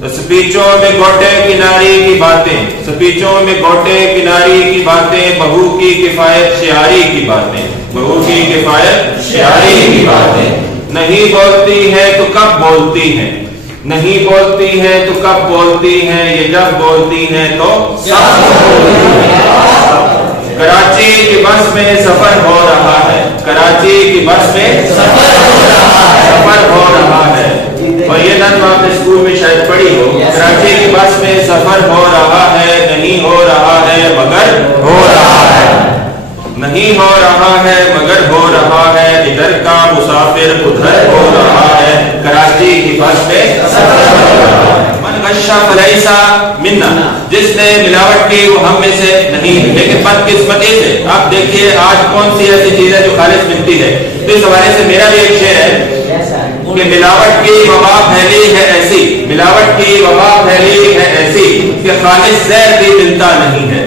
स्पीचों में गोटे किनारी की बातें, स्पीचों में गोटे किनारी की बातें, बहू की किफायत शियारी की बातें, बहू की किफायत शियारी की बातें। नहीं बोलती है तो कब बोलती है, नहीं बोलती है तो कब बोलती है, ये जब बोलती है तो कराची की बस में सफर हो रहा है, कराची की बस में सफर हो रहा है। और ये नज़्म आपने स्कूल में शायद पढ़ी हो। कराची की बस में सफर हो रहा है, नहीं हो रहा है मगर हो रहा है, नहीं हो रहा है मगर हो रहा है, इधर का मुसाफिर उधर हो रहा है, कराची की बस में सफर हो रहा है। मन गश्शा फलैसा मिन्ना, जिसने मिलावट की वो हम में से नहीं है। लेकिन बदकिस्मती से आप देखिए आज कौन सी ऐसी चीज है जो खालिस मिलती है। तो इस हवाले से मेरा भी एक शेर है कि मिलावट की वबा फैली है ऐसी, मिलावट की वबा फैली है ऐसी कि खालिस ज़हर भी मिलता नहीं है,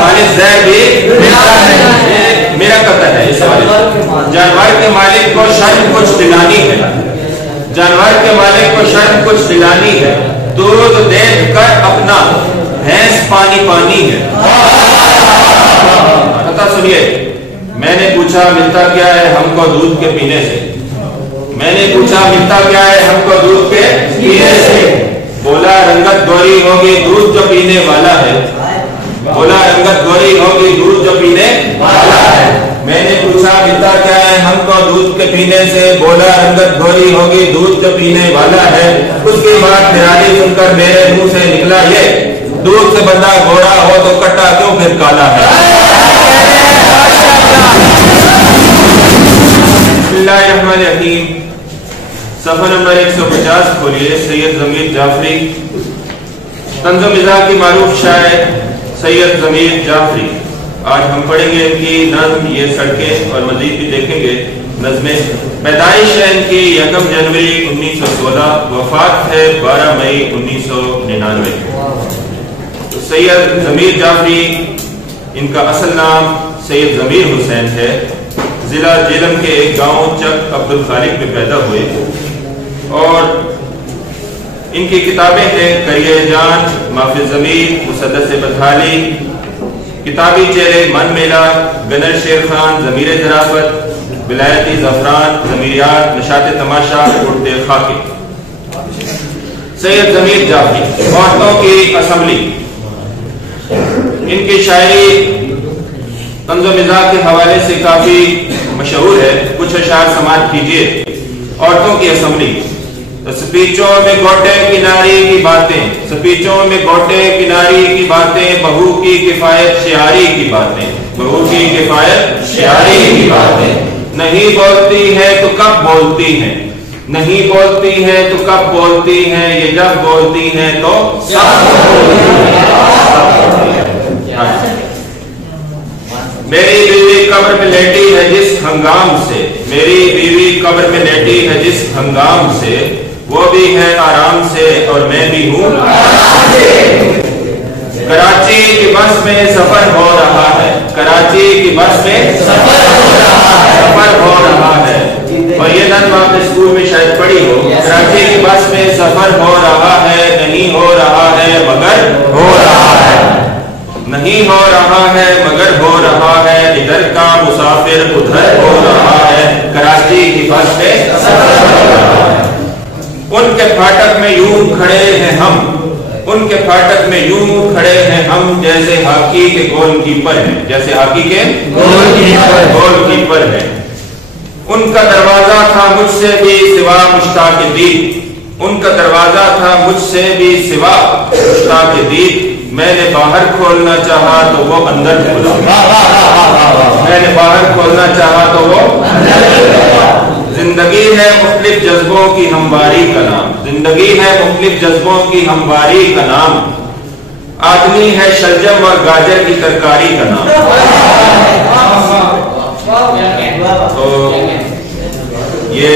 खालिस ज़हर भी मिलता नहीं है। मेरा कथन है इस हवाले। जानवर के मालिक को शर्म कुछ दिलानी है, जानवर के मालिक को शर्म कुछ दिलानी है, दूध देख कर अपना भैंस पानी पानी है। पता सुनिए, मैंने पूछा मिलता क्या है हमको दूध के पीने से, मैंने पूछा मिलता क्या है हमको दूध के पीने से, बोला रंगत गोरी होगी दूध जो पीने वाला है, बोला रंगत गोरी होगी दूध जो पीने वाला है। मैंने पूछा मिलता क्या है हमको दूध के पीने से, बोला रंगत गोरी होगी दूध जो पीने वाला है। उसकी बात निराली सुनकर मेरे मुंह से निकला ये, दूध से बंदा गोरा हो तो कट्टा क्यों फिर काला है। सफर नंबर 150 खोलिए। सैयद ज़मीर जाफरी, तंज़ो मिज़ाह की मारूफ शायर सैयद ज़मीर जाफरी। आज हम पढ़ेंगे इनकी नज़्म ये सड़कें और मज़ीद भी देखेंगे नज़्में। पैदाइश है इनकी 1 जनवरी 1916, वफात है 12 मई 1999। तो सैयद ज़मीर जाफरी, इनका असल नाम सैयद ज़मीर हुसैन है। जिला जेलम के एक गांव चक अब्दुल खालिक में पैदा हुए और इनकी किताबें हैं करिए जान, माफी ज़मीर, मुसद्दस बदहाली, किताबी चेहरे, मन मेला, गनर शेर खान, ज़मीर ज़राफ़त, विलायती ज़फ़रान, ज़मीरियात, नशात तमाशा, उड़ते खाके। सैयद ज़मीर जाफरी, औरतों की असम्बली। इनकी शायरी तंज़ो मिज़ाह के हवाले से काफी मशहूर है। कुछ अशार समाअत कीजिए। औरतों की असम्बली। स्पीचों में गोटे किनारी की बातें, स्पीचों में गोटे किनारी की बातें, बहू की किफायत शियारी की बातें, बहू की किफायत शियारी की बातें। नहीं बोलती है तो कब बोलती है, नहीं बोलती है तो कब बोलती है, ये जब बोलती है तो मेरी बीवी कब्र में लेटी है जिस हंगाम से, मेरी बीवी कब्र में लेटी है जिस हंगाम से, वो भी है आराम से और मैं भी हूँ। कराची की बस में सफर हो रहा है, कराची की बस में सफर हो रहा है। और ये नज़्म आपने स्कूल में शायद पढ़ी हो। कराची की बस में सफर हो रहा है, नहीं हो रहा है मगर हो रहा है, नहीं हो रहा है मगर हो रहा है, इधर का मुसाफिर उधर हो रहा है, कराची की बस में सफर हो रहा है। उनके फाटक में यूं खड़े हैं हम, उनके फाटक में यूं खड़े हैं हम, जैसे हॉकी के गोलकीपर हैं, जैसे हॉकी के गोलकीपर हैं। उनका दरवाजा था मुझसे भी सिवा मुश्ताक दीद, उनका दरवाजा था मुझसे भी सिवा मुश्ताक दीद। मैंने बाहर खोलना चाहा तो वो अंदर खोला, मैंने बाहर खोलना चाहा तो वो अंदर खोला। जिंदगी है मुख्तलिफ जज्बों की हमवारी का नाम, जिंदगी है मुख्तलिफ जज्बों की हमवारी का नाम, आदमी है शलजम और गाजर की तरकारी का नाम। तो ये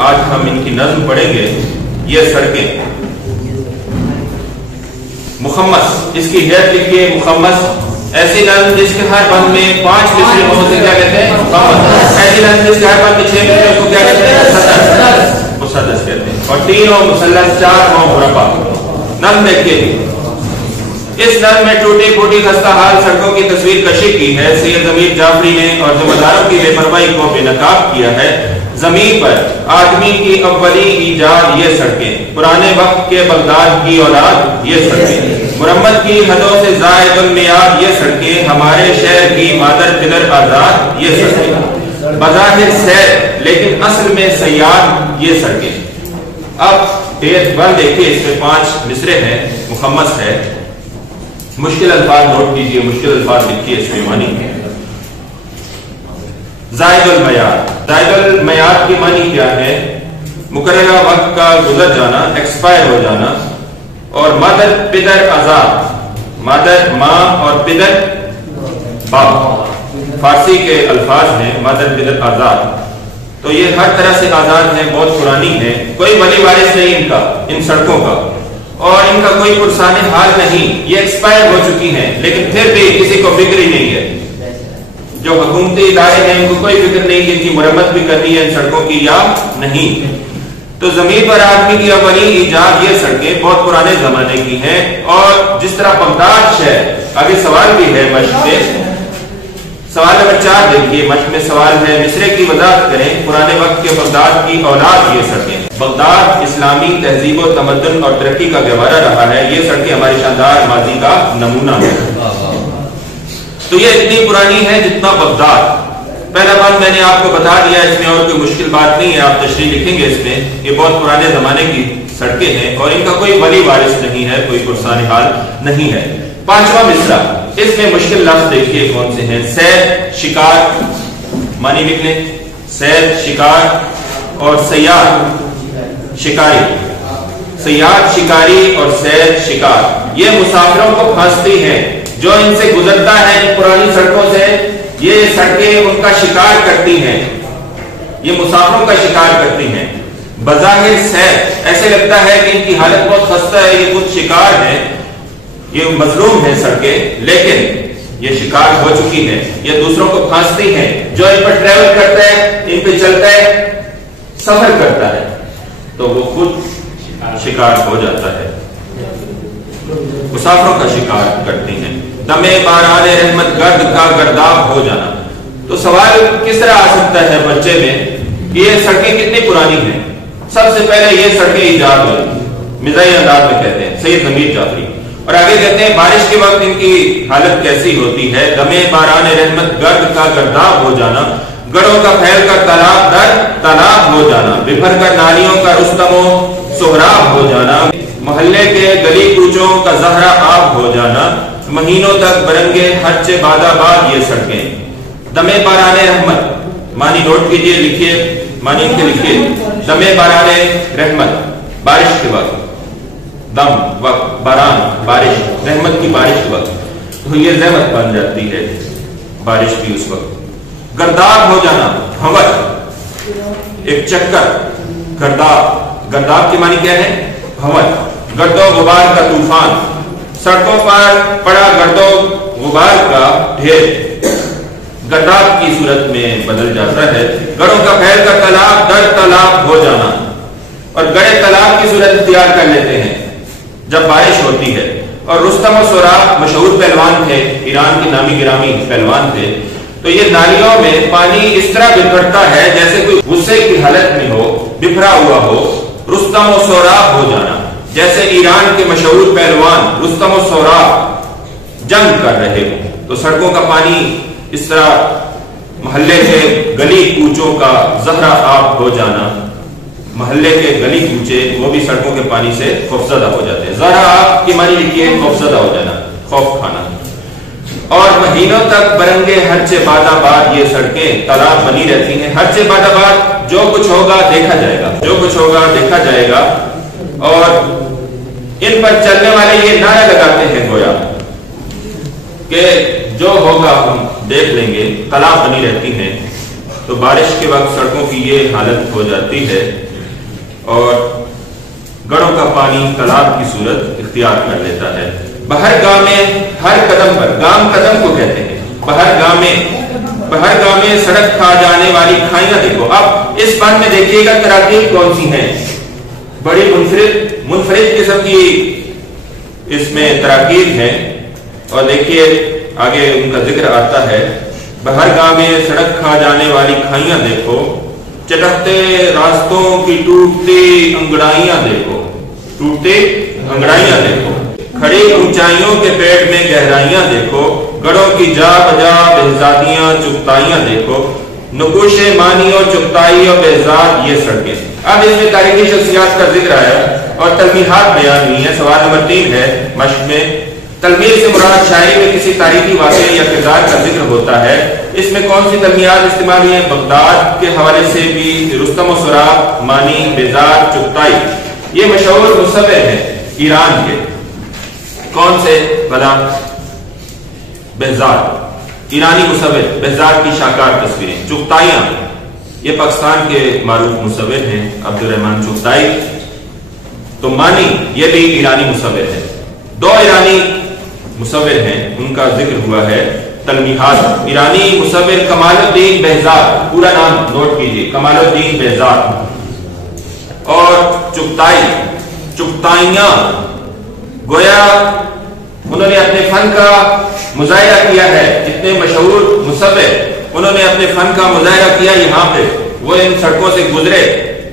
आज हम इनकी नज़्म पढ़ेंगे। ये सड़कें मुखम्मस, इसकी हैत लिखिए मुखम्मस। ऐसी नज़्म जिसके हर बंद में 5 मिसरे हो, उसे क्या कहते हैं? मुखम्मस। ऐसी नज़्म जिसके हर बंद में 6 मिसरे, उसको क्या कहते हैं? मुसद्दस कहते हैं। और 3 हो मुसल्लस, 4 हो मुरब्बा। नज़्म देखिए, इस नज़्म में टूटी फूटी खस्ता हाल सड़कों की तस्वीर कशी की है सैयद ज़मीर जाफरी ने और ज़िम्मेदारों की बेपरवाही को बेनकाब किया है। ज़मीन पर आदमी की अव्वली ईजाद ये सड़कें, पुराने वक्त के बगदाद की औलाद ये सड़कें, मुरम्मत की हदों से ज़ायदुल मियाद ये सड़कें, हमारे शहर की मादर पिदर आजाद ये सड़कें, बज़ाहिर सैर लेकिन असल में सयाद ये सड़कें। अब पेज 1 देखिए, इसमें 5 मिसरे हैं, मुखम्मस है। मुश्किल अल्फाज नोट कीजिए, मुश्किल अल्फाज लिखिए, इसमें मानी है। ज़ायदुल मयाद, ज़ायदुल मयाद की मानी क्या है? मुकर्ररा वक्त का गुजर जाना, एक्सपायर हो जाना। और मदर पिदर आजाद, मदर माँ और पिदर बाप, फारसी के अल्फाज हैं मदर पिदर आजाद। तो ये हर तरह से आजाद है, बहुत पुरानी है, कोई वली वारिस नहीं इनका, इन सड़कों का, और इनका कोई पुरसाने हाल नहीं, ये एक्सपायर हो चुकी हैं, लेकिन फिर भी किसी को फिक्र ही नहीं है। जो हुकूमती इदारे हैं उनको कोई फिक्र नहीं कि इनकी मरम्मत भी करनी है इन सड़कों की या नहीं। तो जमीन पर आदमी की अवली ईजाद ये सड़कें बहुत पुराने जमाने की हैं। और जिस तरह बगदाद शहर, आगे सवाल भी है मश्क में, सवाल नंबर 4 देखिए, मश्क में सवाल है, मिसरे की वजाहत करें, पुराने वक्त के बगदाद की औलाद ये सड़कें। बगदाद इस्लामी तहजीब व तमद्दुन और तरक्की का गहवारा रहा है, ये सड़कें हमारे शानदार माजी का नमूना है। तो ये इतनी पुरानी है जितना बगदाद। पहला बात मैंने आपको बता दिया, इसमें और कोई मुश्किल बात नहीं है, आप तशरीह लिखेंगे इसमें, ये बहुत पुराने जमाने की सड़कें हैं और इनका कोई वली वारिस नहीं है, कोई पुरसाने हाल नहीं है। 5वां मिसरा, इसमें मुश्किल लफ्ज देखिए कौन से हैं। सैर, शिकार, मानी लिख लें, सैर, शिकार और सयाद, शिकारी। सयाद, शिकारी और सैर, शिकार, ये मुसाफिरों को फांसती हैं। जो इनसे गुजरता है पुरानी सड़कों से, ये सड़कें उनका शिकार करती हैं, ये मुसाफिरों का शिकार करती हैं। बज़ाहिर सैर, ऐसे लगता है कि इनकी हालत बहुत खस्ता है, ये कुछ शिकार है, ये मजलूम है सड़कें, लेकिन ये शिकार हो चुकी है, ये दूसरों को फांसती हैं। जो इन पर ट्रेवल करता है, इन पे चलता है, सफर करता है, तो वो खुद शिकार हो जाता है, मुसाफिरों का शिकार करती हैं। दमे बाराने रहमत गर्द का गर्दाब हो जाना। तो सवाल किस तरह आ सकता है बच्चे में, ये सड़कें कितनी पुरानी हैं? सबसे पहले ये सड़कें ईजाद हुई, मिजाई अंदाज में कहते हैं सैयद ज़मीर जाफरी, और आगे कहते हैं बारिश के वक्त इनकी हालत कैसी होती है। दमे बाराने रहमत गर्द का गर्दाब हो जाना, गढ़ों का फैल कर तालाब दर तालाब हो जाना, बिफर कर नालियों का रुस्तमो सोहराब हो जाना, मोहल्ले के गली कूचों का जहरा आब हो जाना, महीनों तक बरंगे हज बादाबाद ये सड़कें। दमे बाराने रहमत, मानी नोट कीजिए, लिखिए, मानी इनके लिखिए। दमे बाराने रहमत, बारिश के वक्त, दम वक्त, बारान बारिश, रहमत की बारिश के वक्त, तो ये रहमत बन जाती है बारिश की उस वक्त। गर्दाब हो जाना, भंवर, एक चक्कर, गर्दाब, गर्दाब की मानी क्या है? भंवर, गर्दो गुबार का तूफान, सड़कों पर पड़ा गर्दो गुबार का ढेर, गर्दाब की सूरत में बदल जाता है। गढ़ों का फैल कर तालाब दर तालाब हो जाना, और गड़े तालाब की सूरत इख्तियार कर लेते हैं जब बारिश होती है। और रुस्तम और सोराब मशहूर पहलवान थे, ईरान के नामी गिरामी पहलवान थे। तो ये नालियों में पानी इस तरह बिखरता है जैसे कोई गुस्से की हालत में हो, बिखरा हुआ हो। रुस्तम और सोराब हो जाना, जैसे ईरान के मशहूर पहलवान रुस्तम और सोराब जंग कर रहे हो। तो सड़कों का पानी इस तरह मोहल्ले के गली कूचों का जहरा आब हो जाना, मोहल्ले के गली कूचे वो भी सड़कों के पानी से खौफजदा हो जाते हैं। जहरा आब की मानी लिखिए, खौफजदा हो जाना, खौफ खाना। और महीनों तक बरंगे हर्चे बादाबाद ये सड़कें तालाब बनी रहती हैं। हर्चे बादाबाद, जो कुछ होगा देखा जाएगा, जो कुछ होगा देखा जाएगा। और इन पर चलने वाले ये नारा लगाते हैं गोया कि जो होगा हम देख लेंगे, तालाब बनी रहती हैं। तो बारिश के वक्त सड़कों की ये हालत हो जाती है और गढ़ों का पानी तालाब की सूरत इख्तियार कर लेता है। बहर गांव में हर कदम पर, गांव कदम को कहते हैं, बहर गांव में सड़क खा जाने वाली खाइयां देखो। अब इस बात में देखिएगा तराकीब कौन सी हैं। بڑی منفرد قسم کی اس میں تراکیب ہیں، اور دیکھیے آگے ان کا ذکر آتا ہے، ہر گاہ میں سڑک کھا جانے والی کھائیاں دیکھو، چٹکتے راستوں کی ٹوٹتی انگڑائیاں دیکھو، ٹوٹتے انگڑائیاں دیکھو، کھڑی اونچائیوں کے پیٹ میں گہرائیاں دیکھو، گڑوں کی جا بجا بہزادیاں چگتائیاں دیکھو، نقوش مانی اور چگتائی اور بہزاد یہ سڑکیں۔ اب اس میں تاریخی شخصیات کا ذکر آیا اور تلمیحات بیان ہوئی ہیں۔ سوال نمبر 3 ہے مشق میں، تلمیح سے مراد شاعری میں کسی تاریخی واقعے یا کردار کا ذکر ہوتا ہے، اس میں کون سی تلمیحات استعمال ہوئی ہیں؟ بغداد کے حوالے سے بھی رستم و سراغ، مانی، بہزاد، چگتائی، یہ مشہور مصور ہیں ایران کے۔ کون سے؟ بلا بہزاد، ایرانی مصور، بہزاد کی شاہکار تصویریں۔ چگتائیاں، یہ پاکستان کے معروف مصور ہیں عبد الرحمن چگتائی۔ تو مانی، یہ بھی ایرانی مصور ہے۔ 2 ایرانی مصور ہیں، ان کا ذکر ہوا ہے تلمیحات۔ ایرانی مصور کمال الدین بہزاد، پورا نام نوٹ کیجئے، کمال الدین بہزاد۔ اور چگتائی، چگتائیاں، گویا انہوں نے اپنے فن کا مظاہرہ کیا ہے، اتنے مشہور مصور، انہوں نے اپنے فن کا مظاہرہ کیا یہاں پہ، وہ ان سڑکوں سے گزرے،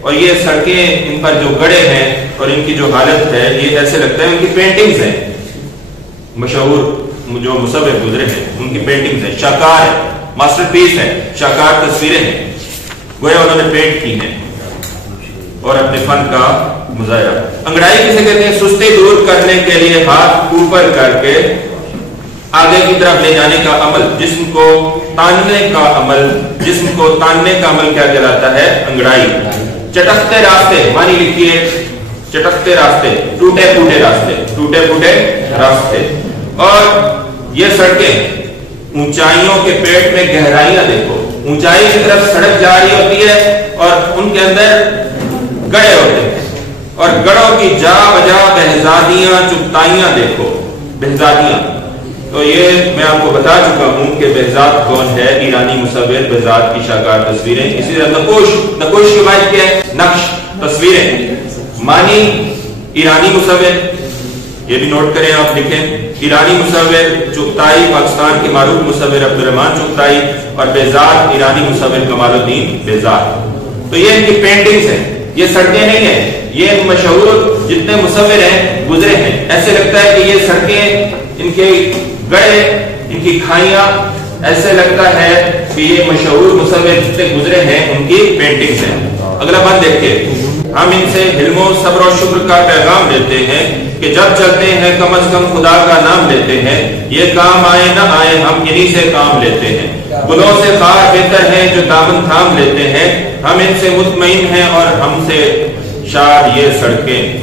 اور یہ سڑکیں، ان پر جو گڑے ہیں اور ان کی جو حالت ہے، یہ ایسے لگتا ہے ان کی پینٹنگز ہیں، مشہور جو مصور گزرے ہیں ان کی پینٹنگز ہیں، شاہکار ہے، ماسٹر پیس ہے، شاہکار تصویریں ہیں، گویا انہوں نے پینٹ کی ہیں اور اپنے فن کا مظاہرہ۔ انگڑائی کسے کہتے ہیں؟ سستی دور کرنے کے لیے ہاتھ اوپر کر کے آگے کی طرف لے جانے کا عمل، جسم کو تاننے کا عمل، جسم کو تاننے کا عمل کیا کہلاتا ہے؟ انگڑائی۔ چٹکتے راستے، مانی لکھیے، چٹکتے راستے، ٹوٹے پھوٹے راستے، ٹوٹے پھوٹے راستے۔ اور یہ سڑکیں، اونچائیوں کے پیٹ میں گہرائیاں دیکھو، اونچائی کی طرف سڑک جا رہی ہوتی ہے اور ان کے اندر گڑے ہوتے ہیں، اور گڑوں کی جا بجا بہزادیاں چگتائیاں دیکھو، بہزادیاں۔ تو یہ میں آپ کو بتا چکا ہوں کہ بہزاد کون ہے، ایرانی مصور، بہزاد کی شاہکار تصویریں۔ اسی طرح نقوش کی بات کیا ہے؟ نقش، تصویریں۔ مانی، ایرانی مصور، یہ بھی نوٹ کریں آپ، لکھیں، ایرانی مصور۔ چگتائی، پاکستان کے معروف مصور عبد الرحمن چگتائی، اور بہزاد، ایرانی مصور کمال الدین بہزاد۔ تو یہ ان کی پینٹنگز ہیں، یہ سڑکیں نہیں ہیں، یہ مشہور جتنے مصور ہیں گزرے ہیں۔ ایسے لگتا ہے کہ یہ سڑکیں، ان کے گڑے، ان کی کھائیاں، ایسے لگتا ہے کہ یہ مشہور مصور جتنے گزرے ہیں ان کی پینٹنگز ہیں۔ اگلا بند دیکھیں، ہم ان سے حلم و صبر و شکر کا پیغام دیتے ہیں کہ جب چلتے ہیں کم از کم خدا کا نام لیتے ہیں، یہ کام آئے نہ آئے ہم انہی سے کام لیتے ہیں۔ گلوں سے خار بہتر ہے جو دامن تھام لیتے ہیں، ہم ان سے مطمئن ہیں اور ہم سے شاد یہ سڑکیں۔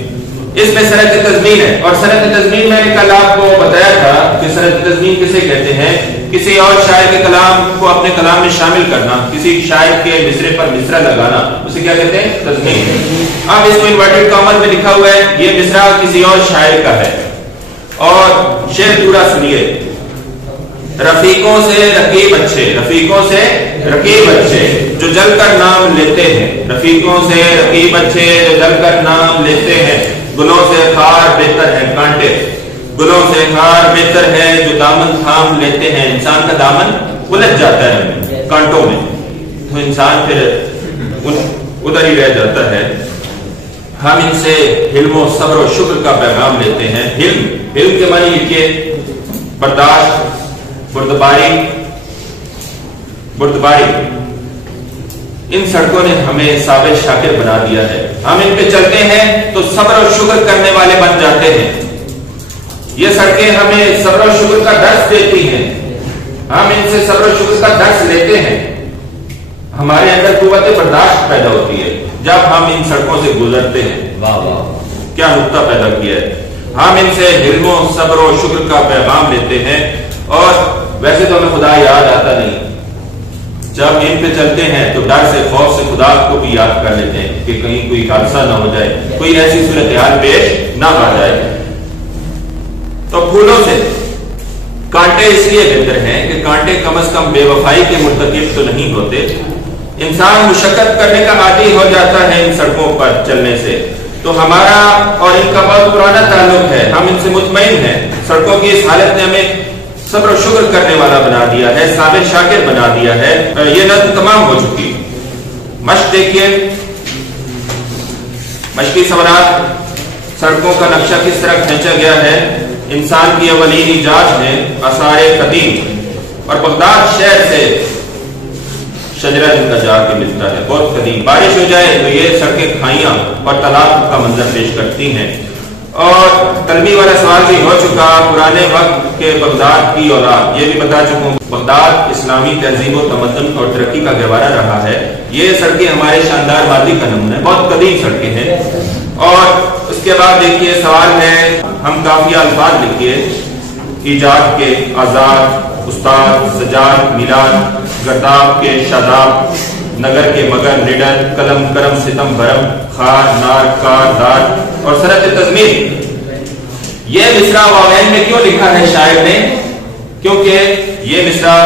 اس میں سند تضمین ہے، اور سند تضمین میں نے کل آپ کو بتایا تھا کہ سند تضمین کسے کہتے ہیں؟ کسی اور شاعر کے کلام کو اپنے کلام میں شامل کرنا، کسی شاعر کے مصرے پر مصرع لگانا، اسے کیا کہتے ہیں؟ تضمین۔ اب اس کو انورٹڈ کامن میں لکھا ہوا ہے، یہ مصرع کسی اور شاعر کا ہے، اور شعر پورا سنیے۔ رفیقوں سے رقیب اچھے، رفیقوں سے رقیب اچھے جو جل کر نام لیتے ہیں، رفیقوں سے رقیب اچھے جو جل کر نام لیتے ہیں، گلوں سے خار بہتر ہے کانٹے، گلوں سے خار بہتر ہے جو دامن تھام لیتے ہیں۔ انسان کا دامن الجھ جاتا ہے کانٹوں میں، تو انسان پھر ادھر ہی رہ جاتا ہے۔ ہم ان سے حلم و صبر و شکر کا پیغام لیتے ہیں۔ حلم کے معنی لکھیے، برداشت، بردباری۔ ان سڑکوں نے ہمیں صابر شاکر بنا دیا ہے، ہم ان پہ چلتے ہیں تو صبر و شکر کرنے والے بن جاتے ہیں۔ یہ سڑکیں ہمیں صبر و شکر کا درس دیتی ہیں، ہم ان سے صبر و شکر کا درس لیتے ہیں۔ ہمارے اندر قوت برداشت پیدا ہوتی ہے جب ہم ان سڑکوں سے گزرتے ہیں۔ واہ واہ، کیا نقطہ پیدا کیا ہے۔ ہم ان سے حلم و صبر و شکر کا پیغام لیتے ہیں، اور ویسے تو ہمیں خدا یاد آتا نہیں، جب ان پہ چلتے ہیں تو ڈر سے، خوف سے خدا کو بھی یاد کر لیتے ہیں کہ کہیں کوئی حادثہ نہ ہو جائے، کوئی ایسی صورتحال پیش نہ آ جائے۔ تو پھولوں سے کانٹے اس لیے بہتر ہیں کہ کانٹے کم از کم بے وفائی کے مرتکب تو نہیں ہوتے۔ انسان مشقت کرنے کا عادی ہو جاتا ہے ان سڑکوں پر چلنے سے، تو ہمارا اور ان کا بہت پرانا تعلق ہے، ہم ان سے مطمئن ہیں۔ سڑکوں کی اس حالت نے ہمیں صبر و شکر کرنے والا بنا دیا ہے، صابر شاکر بنا دیا ہے۔ یہ نظم تمام ہو چکی۔ مشق دیکھیے، مشقی سوالات، سڑکوں کا نقشہ کس طرح کھینچا گیا ہے۔ انسان کی اولین ایجاد ہے آثار قدیم، اور بغداد شہر سے شجرہ جن کا جا کے ملتا ہے، بہت قدیم۔ بارش ہو جائے تو یہ سڑکیں کھائیاں اور تالاب کا منظر پیش کرتی ہیں۔ اور تلمی والا سوال بھی ہو چکا، پرانے وقت کے بغداد کی اولاد، یہ بھی بتا چکا ہوں۔ بغداد اسلامی تہذیب و تمدن اور ترقی کا گہوارہ رہا ہے۔ یہ سڑکیں ہمارے شاندار ماضی کا نمونہ ہے، بہت قدیم سڑکیں ہیں۔ اور اس کے بعد دیکھیے سوال ہے، ہم کافی الفاظ لکھیے۔ ایجاد کے آزاد، استاد، سجاد، میلاد، گرداب کے شاداب، نگر کے مگر، نڈر، قلم، کرم، ستم، بھرم، خار، نار، کار، دار اور سرت تضمین۔ یہ مصرع واوین میں کیوں لکھا ہے شاعر نے؟ کیونکہ یہ مصرع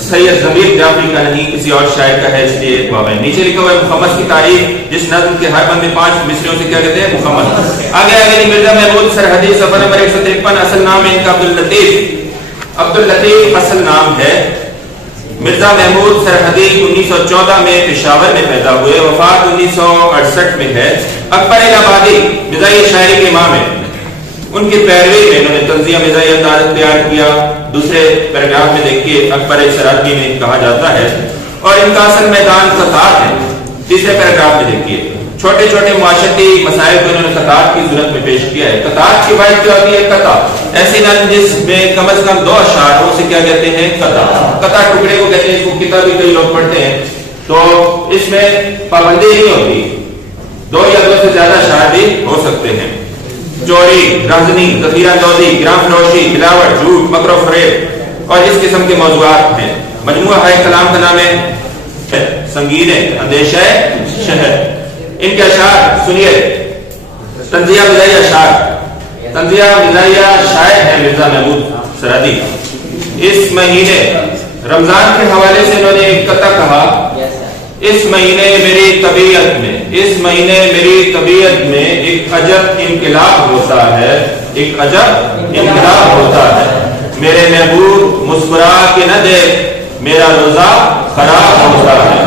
سید ضمیر جعفری کا نہیں، کسی اور شاعر کا ہے، اس لیے واوین۔ نیچے لکھا ہوا ہے مخمس کی تعریف، جس نظم کے ہر بند میں 5 مصرعوں سے کیا کہتے ہیں؟ مخمس۔ آگے مرزا محمود سرحدی، صفحہ نمبر 153، اصل نام ہے ان کا عبداللطیف۔ عبداللطیف اصل نام ہے۔ مرزا محمود سرحدی 1914 میں پشاور میں پیدا ہوئے، وفات 1968 میں ہے۔ اکبر الہآبادی مزاحیہ شاعری کے امام ہیں، ان کی پیروی میں انہوں نے تنزیہ مزاحیہ انداز تیار کیا۔ دوسرے پیراگراف میں دیکھیے اکبر سرحدی میں کہا جاتا ہے، اور ان کا اصل میدان قطار ہے۔ تیسرے پیراگراف میں دیکھیے چھوٹے چھوٹے معاشرتی مسائل کو انہوں نے قطار کی صورت میں پیش کیا ہے۔ قطار کی بات کیا ہوتی ہے؟ قطع، ایسی نظم جس میں کم از کم 2 اشعار ہو، اسے کیا کہتے ہیں؟ قطع۔ قطع ٹکڑے کو کہتے ہیں، اس کو کتاب بھی کئی لوگ پڑھتے ہیں، تو اس میں پابندی نہیں ہوتی، 2 یا 2 سے زیادہ اشعار بھی ہو سکتے ہیں۔ چوری، رہزنی، ذخیرہ دودی، گرام فروشی، ملاوٹ، جھوٹ، مکر و فریب اور اس قسم کے موضوعات ہیں۔ مجموعہ ہے کلام کا نام ہے سنگین اندیشہ شہر۔ ان کے اشعار سنیے۔ تنزیہ مزاحیہ اشعار، تنزیہ مزاحیہ شاعر ہے مرزا محمود سرحدی۔ اس مہینے رمضان کے حوالے سے انہوں نے ایک قطع کہا، اس مہینے میری طبیعت میں، اس مہینے میری طبیعت میں ایک عجب انقلاب ہوتا ہے، ایک عجب انقلاب ہوتا ہے۔ میرے محبوب مسکرا کے نہ دے، میرا روزہ خراب ہوتا ہے۔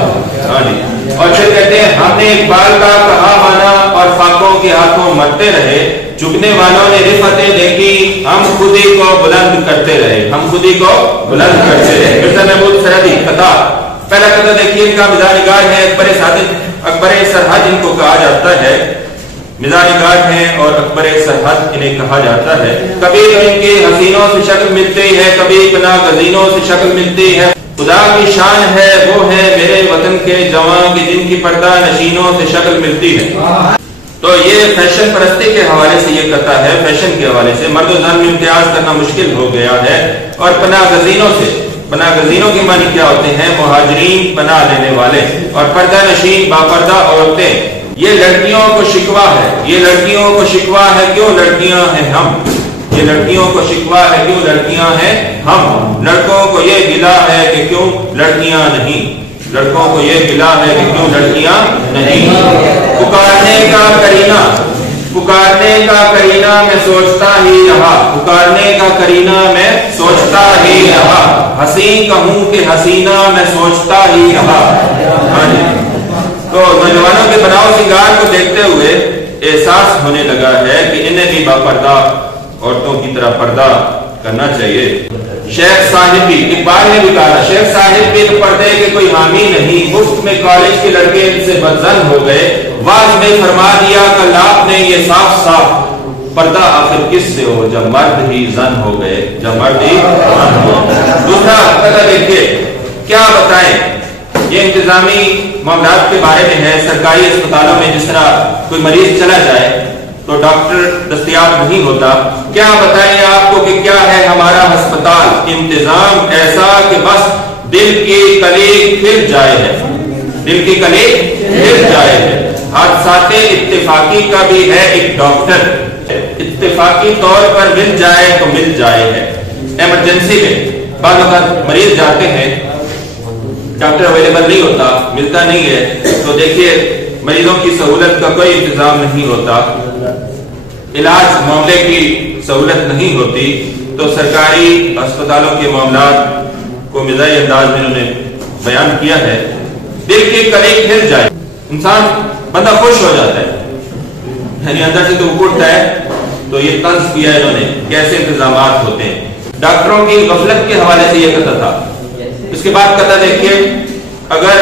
اور پھر کہتے ہیں ہم نے اقبال کا کہا مانا اور فاقوں کے ہاتھوں مرتے رہے، جھکنے والوں نے رفتیں دیکھی، ہم خودی کو بلند کرتے رہے، ہم خودی کو بلند کرتے رہے۔ مرزا محمود سرحدی قطع۔ پہلا قطع دیکھیے، ان کا مزاح نگار ہے، اکبر سرحد ان کو کہا جاتا ہے، مزاح نگار ہیں اور اکبر سرحد انہیں کہا جاتا ہے۔ کبھی تو ان کی حسینوں سے شکل ملتی ہے، کبھی پناہ گزینوں سے شکل ملتی ہے، خدا کی شان ہے وہ ہے میرے وطن کے جوان کی جن کی پردہ نشینوں سے شکل ملتی ہے۔ تو یہ فیشن پرستی کے حوالے سے یہ قطع ہے، فیشن کے حوالے سے مرد و زن میں امتیاز کرنا مشکل ہو گیا ہے۔ اور پناہ گزینوں سے، پناہ گزینوں کے معنی کیا ہوتے ہیں؟ مہاجرین، پناہ لینے والے، اور پردہ نشین باپردہ عورتیں۔ یہ لڑکیوں کو شکوہ ہے، یہ لڑکیوں کو شکوہ ہے، کیوں لڑکیاں ہیں ہم، یہ لڑکیوں کو شکوہ ہے کیوں لڑکیاں ہیں ہم، لڑکوں کو یہ گلہ ہے کہ کیوں لڑکیاں نہیں، لڑکوں کو یہ گلہ ہے کہ کیوں لڑکیاں نہیں۔ پکارنے کا کرینہ، پکارنے کا کرینہ میں سوچتا ہی رہا، پکارنے کا کرینہ میں سوچتا ہی رہا، حسین کہوں کہ حسینہ میں سوچتا ہی رہا۔ تو نوجوانوں کے بناؤ سنگار کو دیکھتے ہوئے احساس ہونے لگا ہے کہ انہیں بھی باپردہ عورتوں کی طرح پردہ کرنا چاہیے۔ شیخ صاحب بھی، اقبال نے بھی کہا، شیخ صاحب بھی تو پردے کے کوئی حامی نہیں، مفت میں کالج کے لڑکے ان سے بدزن ہو گئے، واز میں فرما دیا کل آپ نے یہ صاف صاف، پردہ آخر کس سے ہو جب مرد ہی زن ہو گئے، جب مرد ہی زن ہو گئے۔ دوسرا قطع دیکھیے، کیا بتائیں، یہ انتظامی معاملات کے بارے میں ہے۔ سرکاری اسپتالوں میں جس طرح کوئی مریض چلا جائے تو ڈاکٹر دستیاب نہیں ہوتا، کیا بتائیں آپ کو کہ کیا ہے ہمارا ہسپتال، انتظام ایسا کہ بس دل کی کلی پھر جائے ہے، دل کی کلی پھر جائے ہے۔ حادثات اتفاقی کا بھی ہے ایک ڈاکٹر، اتفاقی طور پر مل جائے تو مل جائے ہے۔ ایمرجنسی میں بعض اوقات مریض جاتے ہیں، ڈاکٹر اویلیبل نہیں ہوتا، ملتا نہیں ہے، تو دیکھیے मरीजों की सहूलत का कोई इंतजाम नहीं होता, इलाज मामले की सहूलत नहीं होती, तो सरकारी अस्पतालों के मामलात को मिजाजी अंदाज में उन्होंने बयान किया है। दिल की कली खिल जाए, इंसान बंदा खुश हो जाता है, यानी अंदर से तो उठता है। तो ये तंज किया इन्होंने कैसे इंतजामात होते हैं। डॉक्टरों की गफलत के हवाले से ये कथा था। इसके बाद कथा देखिए, अगर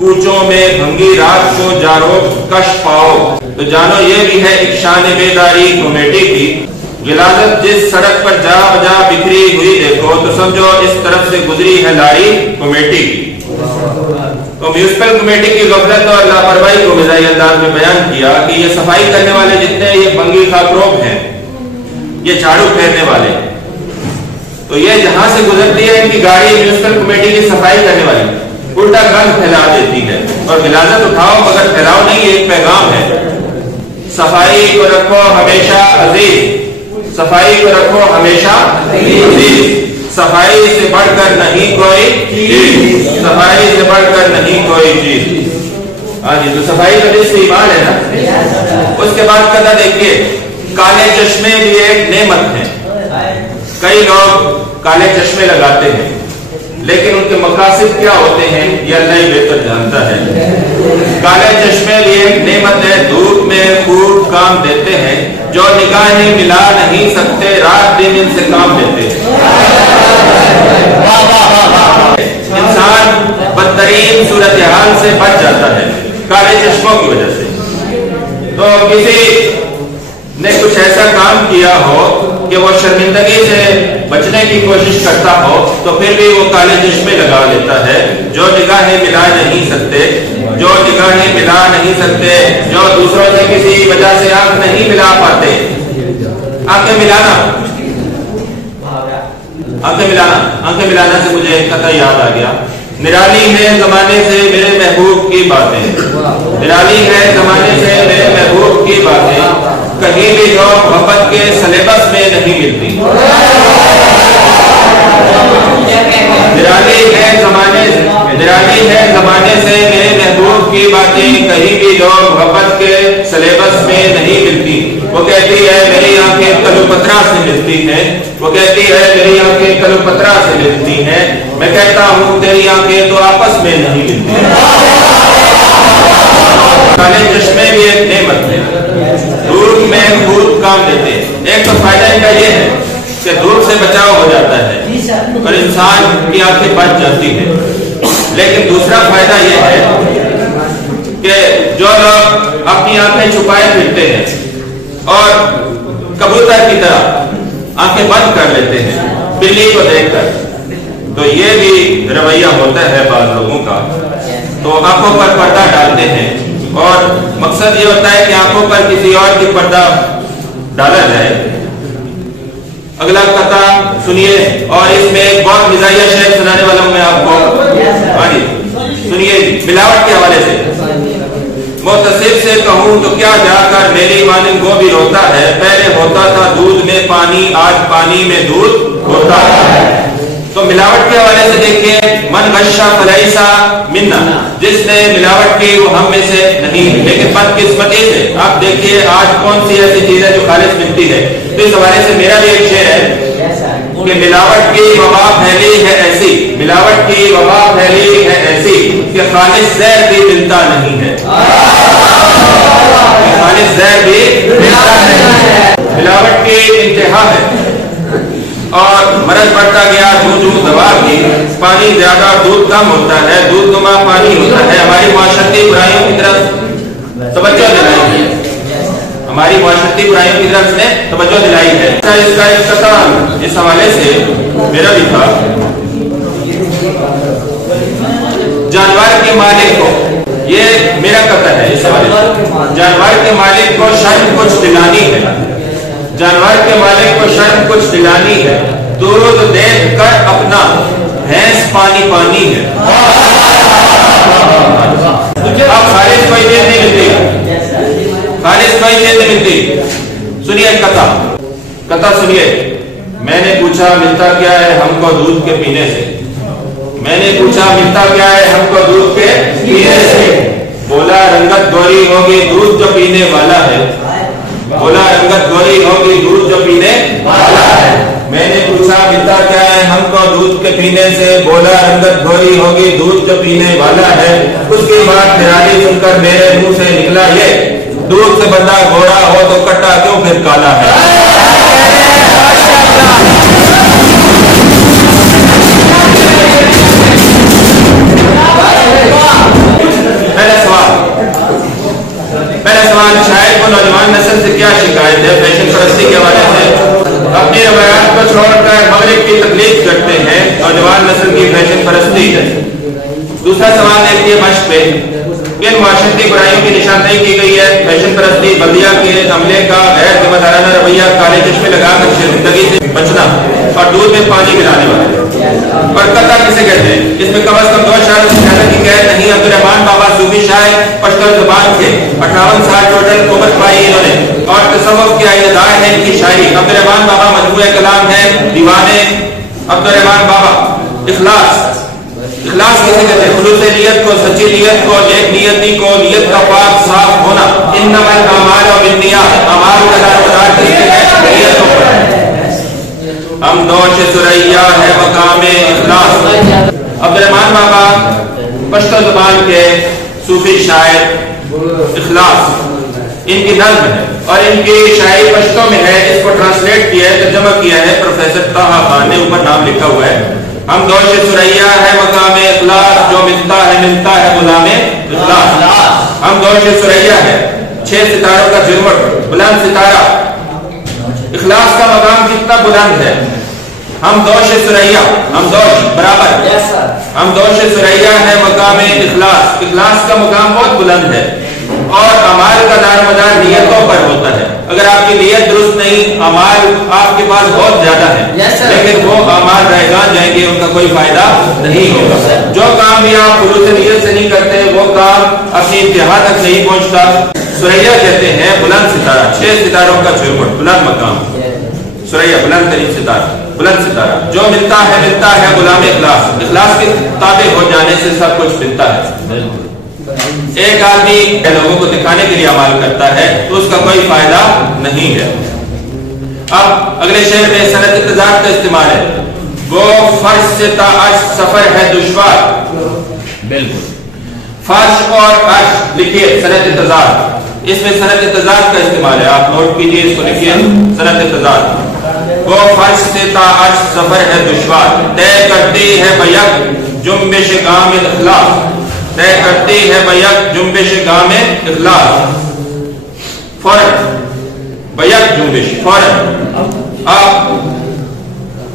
कूचों में भंगी रात को जारो कश पाओ, तो जानो ये भी है एक शान बेदारी कमेटी की। गिलाजत जिस सड़क पर जा बजा बिखरी हुई देखो, तो समझो इस तरफ से गुजरी है लारी कमेटी की। तो म्यूनिसिपल कमेटी की गफलत और लापरवाही को मिजाजी अंदाज में बयान किया कि ये सफाई करने वाले जितने ये भंगी खाकरोब हैं, ये झाड़ू फेरने वाले, तो ये जहां से गुजरती है इनकी गाड़ी म्यूनिसिपल कमेटी की सफाई करने वाली उल्टा गंद फैला देती है। और गिलाजत उठाओ मगर फैलाओ नहीं, एक पैगाम है, सफाई को रखो हमेशा अजीज, सफाई को रखो हमेशा अजीज, सफाई से बढ़कर नहीं कोई चीज, सफाई से बढ़कर नहीं कोई चीज। हाँ जी, तो सफाई का जिस ईमान है ना। उसके बाद कथा देखिए, काले चश्मे भी एक नेमत है। कई लोग काले चश्मे लगाते हैं, लेकिन उनके मकासद क्या होते हैं ये अल्लाह ही बेहतर जानता है। काले चश्मे भी एक नेमत है, धूप में खूब काम देते हैं, जो निगाहें मिला नहीं सकते रात दिन इनसे काम लेते हैं। इंसान बदतरीन सूरत हाल से बच जाता है काले चश्मों की वजह से। तो किसी ने कुछ ऐसा काम किया हो कि वो शर्मिंदगी से बचने की कोशिश करता हो, तो फिर भी वो काले चश्मे लगा लेता है। जो निगाहें मिला नहीं सकते, जो निगाहें मिला नहीं सकते, जो दूसरों से किसी वजह से आंख नहीं मिला पाते। आंखें मिलाना, आंखें मिलाना, आंखें मिलाना से मुझे एक कथा याद आ गया। निराली है जमाने से मेरे महबूब की बातें, निराली है जमाने से मेरे महबूब की बातें, कहीं भी जो मोहब्बत के सिलेबस में नहीं मिलती। निराली है जमाने से मेरे महबूब की बातें, कहीं भी जो मोहब्बत के सिलेबस में नहीं मिलती। वो कहती है मेरी आंखें कलुपत्रा से मिलती हैं, वो कहती है मेरी आंखें कलुपत्रा से मिलती हैं। मैं कहता हूँ तेरी आंखें तो आपस में नहीं मिलती। काले चश्मे भी एक नेमत है, धूप में खूब काम देते हैं। एक तो फायदा इनका ये है कि धूप से बचाव हो जाता है और इंसान की आंखें बच जाती है। लेकिन दूसरा फायदा ये है कि जो लोग अपनी आंखें छुपाए फिरते हैं और कबूतर की तरह आंखें बंद कर लेते हैं बिल्ली को देखकर, तो ये भी रवैया होता है बाज़ लोगों का। तो आंखों पर पर्दा डालते हैं और मकसद ये होता है कि आंखों पर किसी और की पर्दा डाला जाए। अगला कथा सुनिए, और इसमें एक बहुत मिजाजिया शेर सुनाने वाला हूं मैं आपको। हाँ जी सुनिए, मिलावट के हवाले से। मोतसिब से कहूं तो क्या जाकर मेरी मानिंद वो भी रोता है, पहले होता था दूध में पानी, आज पानी में दूध होता है। तो मिलावट के हवाले से देखिए, मन गश्शा फलैसा मिन्ना, जिसने मिलावट की वो हम में से नहीं। लेकिन बदकिस्मती से आप देखिए आज कौन सी ऐसी चीज है जो खालिस मिलती है। तो इस हवाले से मेरा भी एक शेर है कि मिलावट की वबा फैली है ऐसी, मिलावट की वबा फैली है ऐसी कि खालिस जहर भी मिलता नहीं है, खालिस जहर भी मिलता नहीं है। मिलावट की इंतहा है और मरज बढ़ता गया दूध दवा की। पानी ज्यादा दूध कम होता है, दूध नुमा पानी होता है। हमारी माशरती बुराइयों की तरफ तवज्जो दिलाई है, हमारी माशरती बुराइयों की तरफ ने तवज्जो दिलाई है। इसका एक कथा इस हवाले से मेरा भी था। जानवर के मालिक को, ये मेरा कथा है इस हवाले से। जानवर के मालिक को शर्म कुछ दिलानी है, जानवर के मालिक को शर्म कुछ दिलानी है, दूध देख कर अपना भैंस पानी पानी है। अब खालिस कोई चीज नहीं मिलती, खालिस कोई चीज नहीं मिलती। सुनिए कथा, कथा सुनिए। मैंने पूछा मिलता क्या है हमको दूध के पीने से, मैंने पूछा मिलता क्या है हमको दूध के पीने से। बोला रंगत गोरी होगी दूध जो पीने वाला है। बोला रंगत गोरी होगी दूध जो पीने वाला है। मैंने पूछा मिलता क्या है हमको दूध के पीने से। बोला रंगत गोरी होगी दूध जो पीने वाला है। उसके बाद निराली सुनकर मेरे मुंह से निकला ये, दूध से बंदा गोरा हो तो कट्टा क्यों फिर काला है। पहला सवाल, शायद को नौजवान नस्ल से क्या शिकायत है फैशन परस्ती के हवाले से। अपनी रवायात को छोड़कर मगरिब की तकलीफ करते हैं, नौजवान नस्ल की फैशन परस्ती है। दूसरा सवाल देखिए मश्क पे, किन माशरती बुराइयों की निशानदेही की गई है। फैशन परस्ती, बल्दिया के अमले का गैर जिम्मेदाराना रवैया, काले चश्मे लगाकर शर्मिंदगी से बचना और दूध में पानी मिलाने वाले। और कत्ल किसे कहते हैं, इसमें कम से कम 2 शहरों से ज्यादा की कैद नहीं। अब्दुर्रहमान बाबा सूफी शायर पश्तो जुबान के 58 साल टोटल उम्र पाई इन्होंने और तसव्वुफ की आइनदार है इनकी शायरी। अब्दुर्रहमान बाबा मजमूए कलाम है दीवाने अब्दुर्रहमान बाबा। इखलास, इखलास किसे कहते हैं, खुलूस नियत को, सच्ची नियत को, नेक नियती को, नियत का पाक साफ होना। इन्नमल अमाल बिन्नियात, अमाल का दारोमदार किससे है, नियतों पर। हम दोष सुरैया है मकामे इखलास। अब्दुर्रहमान बाबा पश्तो जुबान के सूफी शायर। इखलास इनकी नज़्म है और इनकी शायरी पश्तो में है। इसको ट्रांसलेट किया है, तर्जुमा किया है प्रोफेसर ताहा खान ने, ऊपर नाम लिखा हुआ है। हम दोष सुरैया है मकामे इखलास, जो मिलता है गुलामे इखलास। हम दोष सुरैया है 6 सितारों का जुर्मट, बुलंद सितारा। इखलास का मकाम कितना बुलंद है। हम दोष सुरैया, हम दोष बराबर, हम दोष सुरैया है मकामे इखलास। इखलास का मकाम बहुत बुलंद है और अमाल का दारोमदार नियतों पर होता है। अगर आपकी नियत दुरुस्त नहीं, अमाल आपके पास बहुत ज्यादा है लेकिन वो अमाल रैगान जाएंगे, उनका कोई फायदा नहीं होगा। जो काम भी आप खुलूस नियत से नहीं करते वो काम अपनी इंतहा तक नहीं पहुंचता। सुरैया कहते हैं बुलंद सितारा, 6 सितारों का झुरमुट, बुलंद मकाम। सुरैया बुलंद तरीन सितारा, बुलंद सितारा। जो मिलता है गुलाम इखलास। इखलास के ताबे हो जाने से सब कुछ मिलता है। एक आदमी लोगों को दिखाने के लिए अमल करता है तो उसका कोई फायदा नहीं है। अब अगले शेर में सनत इंतजार का इस्तेमाल है। वो फर्श से ताश सफर है दुश्वार। बिल्कुल, फर्श और अर्श लिखिए सनत इंतजार, इसमें सनत इंतजार का इस्तेमाल है। आप नोट कीजिए, इसको लिखिए सनत इंतजार। वो फर्श से ताश सफर है दुश्वार, तय करती है बैक जुम्बिश गाम इखलास। तय करती है बैक जुम्बिश गाम इखलास। फौरन बैक जुम्बिश, फौरन आप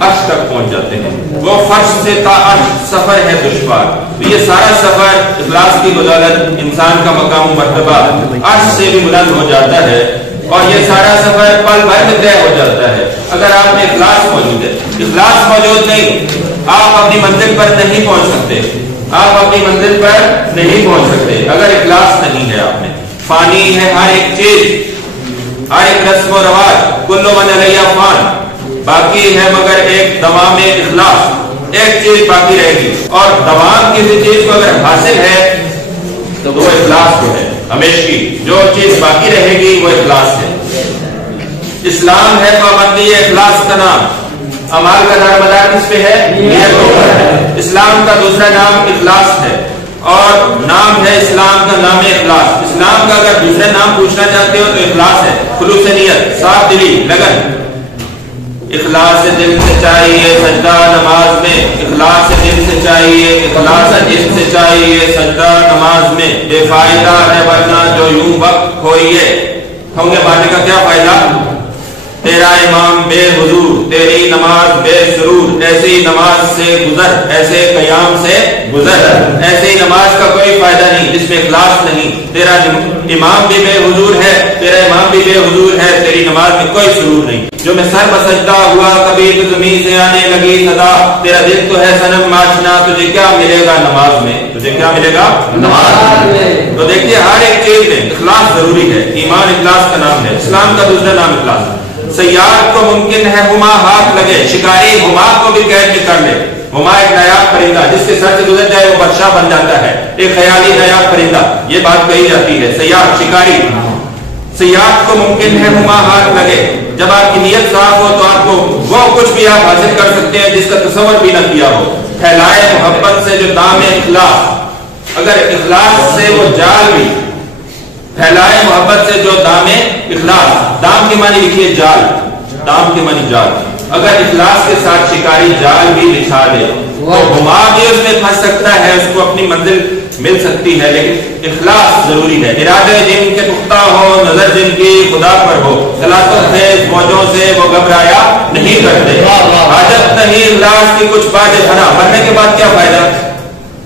अर्श तक पहुंच जाते हैं। वो फर्श से ताश सफर है दुश्वार। तो ये सारा सफर इखलास की बदौलत इंसान का मकाम मर्तबा अर्श से भी बुलंद हो जाता है और ये सारा सफर पल भर में तय हो जाता है अगर आप में इखलास मौजूद है। इखलास मौजूद नहीं, आप अपनी मंजिल पर नहीं पहुंच सकते। आप अपनी मंजिल पर नहीं पहुंच सकते अगर इखलास नहीं है आप में। फानी है हर एक चीज, हर एक रस्म व रवाज, कुल्लु मन अलैहा फान। बाकी है मगर एक दवाम इखलास, एक चीज बाकी रहेगी और दवाम किसी चीज को अगर हासिल है तो वो इखलास को है। हमेशा जो चीज बाकी रहेगी वो इखलास है। इस्लाम है पाबंदी इखलास का नाम। अमाल का दारोमदार किस पे है, नियतों पर है। इस्लाम का दूसरा नाम इखलास है और नाम है इस्लाम का नाम इखलास। इस्लाम का अगर दूसरा नाम पूछना चाहते हो तो इखलास है, खुलूस नियत, साफ दिली, लगन। इखलास दिल से चाहिए सजदा नमाज में, इखलास दिल से चाहिए, इखलास जिस्म से चाहिए सजदा नमाज में। बेफायदा है वरना जो यूं वक्त खोइए, होंगे बातें का क्या फायदा। तेरा इमाम बेहुजूर, तेरी नमाज बेसुरूर, ऐसी नमाज से गुजर, ऐसे कयाम से गुजर। ऐसी नमाज का कोई फायदा नहीं जिसमें इखलास नहीं। तेरा इमाम भी बेहुजूर है, तेरा इमाम भी बेहुजूर है, तेरी नमाज में कोई सुरूर नहीं। जो मैं सर बसजदा हुआ कभी तो ज़मीन से आने लगी सदा, तेरा दिल तो है सनम माशना, तुझे क्या मिलेगा नमाज में, तुझे क्या मिलेगा नमाज में। तो देखिए हर एक चीज में इखलास जरूरी है। ईमान इखलास का नाम है, इस्लाम का दूसरा नाम इखलास है। सयाद को मुमकिन है हुमा हाथ लगे, शिकारी हुमा को भी कैद में कर ले। हुमा एक नायाब परिंदा, जिसके सर से गुजर जाए वो बादशाह बन जाता है, एक ख्याली नायाब परिंदा, ये बात कही जाती है। सयाद शिकारी, सयाद को मुमकिन है हुमा हाथ लगे। जब आपकी नीयत साफ हो तो आपको वो कुछ भी आप हासिल कर सकते हैं जिसका तसव्वुर भी न किया हो। फैलाए मोहब्बत से जो दाम इखलास, अगर इखलास से वो जाल भी फैलाए, मोहब्बत से जो दाम इखलास, दाम के मानी लिखिए जाल, दाम के मानी जाल, अगर इखलास के साथ शिकारी जाल भी बिछा दे तो हुमा भी उसमें फंस सकता है, उसको अपनी मंजिल मिल सकती है, लेकिन इखलास जरूरी है। इरादे जिनके पुख्ता हो, नजर जिनकी खुदा पर हो, तलातुल खेज मौजों से वो घबराया नहीं करते। हाजत नहीं इखलास की कुछ बातें भरा, मरने के बाद क्या फायदा?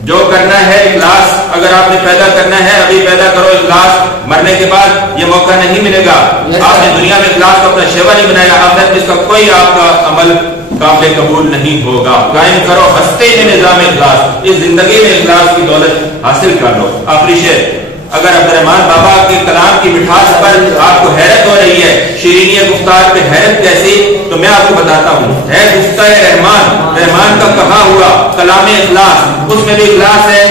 जो करना है इखलास अगर आपने पैदा करना है अभी पैदा करो इखलास, मरने के बाद ये मौका नहीं मिलेगा। आपने दुनिया में इखलास को अपना शेवा नहीं बनाया, आखिरत में इसका कोई आपका अमल काबिल कबूल नहीं होगा। कायम करो हस्ते में निजाम इखलास, इस जिंदगी में इखलास की दौलत हासिल कर लो। आखिरी शेर, अगर अब्दुर्रहमान बाबा के कलाम की मिठास पर आपको हैरत हो रही है, शीरीनी गुफ्तार पे हैरत कैसी, तो मैं आपको बताता हूँ। है गुफ्ताए रहमान, रहमान का कहा हुआ कलाम इखलास, उसमें भी इखलास है,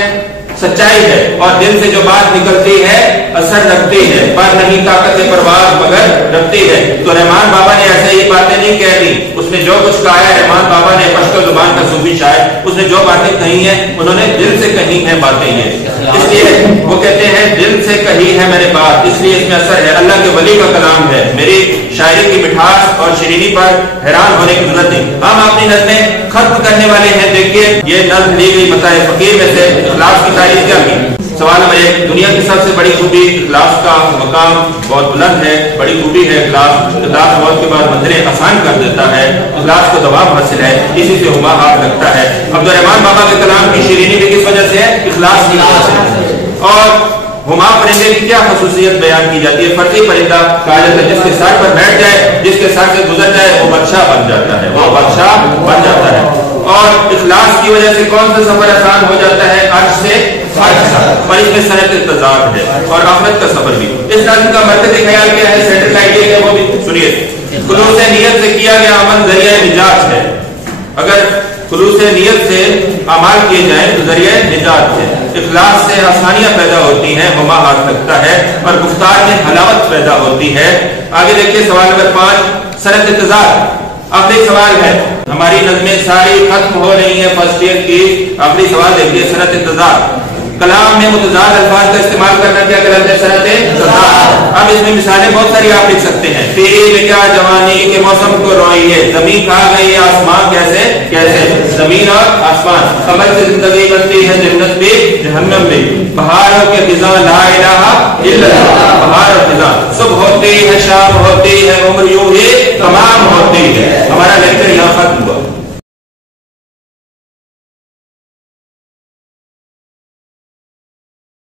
सच्चाई है, और दिल से जो बात निकलती है असर रखती है, पर नहीं ताकत परवाज मगर रखती है। तो रहमान बाबा ने ऐसे ही बातें नहीं कह दी, उसने जो कुछ कहा है, रहमान बाबा ने पश्तो जुबान का सूफी शायर, उसने जो बातें कही हैं उन्होंने दिल से कही हैं बातें ये, इसलिए वो कहते हैं दिल से कही है मैंने बात, इसलिए इसमें असर है। अल्लाह के वली का कलाम है, मेरी शायरी की मिठास और शीरीनी पर हैरान होने की जरूरत नहीं। हम अपनी नज़्में खत्म करने वाले हैं। देखिए ये नज़्म ली गई मताए फकीर में से, इखलास की तारीफ क्या की। सवाल नंबर 1, दुनिया की सबसे बड़ी खूबी इखलास का मकाम बहुत बुलंद है, बड़ी खूबी है इखलास। इखलास मौत के बाद मंजिलें आसान कर देता है, इखलास को दबाव हासिल है, इसी से हुमा हाथ लगता है। अब्दुर्रहमान बाबा के कलाम की शीरीनी भी किस वजह से है? इखलास की वजह से। और हुमा परिंदे की क्या खसूसियत बयान की जाती है? फर्जी परिंदा कहा जाता है, जिसके सर पर बैठ जाए, जिसके सर से गुजर जाए वो बादशाह बन जाता है, वो बादशाह बन जाता है। और इखलास की वजह से कौन सा सफर आसान हो जाता है? अर्श से फर्श, पर इसमें सनत इंतजार है और आखिरत का सफर भी। इस नज़्म का मरकज़ी ख्याल क्या है, सेंट्रल आइडिया है, वो भी सुनिए। खुलूस नियत से किया गया अमल जरिया निजात है। अगर खुलूस नियत से अमाल किए जाए तो जरिया निजात है। इखलास से आसानियां पैदा होती हैं, हुमा हाथ लगता है, और गुफ्तार में हलावत पैदा होती है। आगे देखिए सवाल नंबर 5, सनत इंतजार। आखिरी सवाल है, हमारी नज़्में सारी खत्म हो रही है फर्स्ट ईयर की। आखिरी सवाल देखिए, सनत इंतजार। कलाम में मुतज़ाद अल्फाज का इस्तेमाल करना क्या कहलाता है? सनत इंतजार। अब इसमें मिसालें बहुत सारी आप लिख सकते हैं। तेरी में क्या जवानी के मौसम को रोई है, जमीन खा गई आसमान कैसे कैसे, जमीन और आसमान। खबर से जिंदगी बनती है जन्नत भी जहन्नम भी, बहारों के फिजा ला इलाहा इल्लल्लाह, बहार और फिजा। सुबह होती है शाम होती